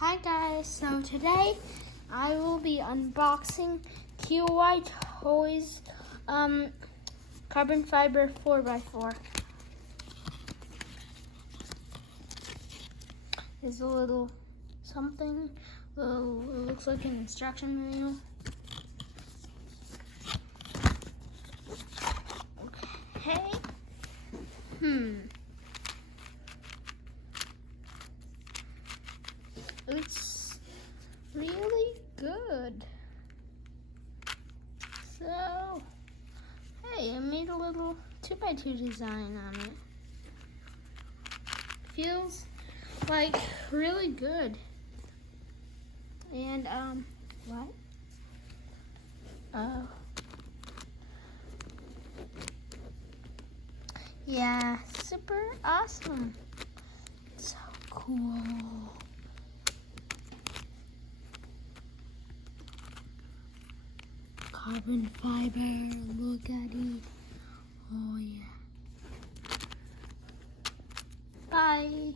Hi guys, so today I will be unboxing QY Toys carbon fiber 4x4. There's a little something, it looks like an instruction manual. Okay. It's really good. So, hey, I made a little 2x2 design on it. Feels like really good. And, what? Oh. Yeah, super awesome. So cool. Carbon fiber, look at it. Oh yeah. Bye.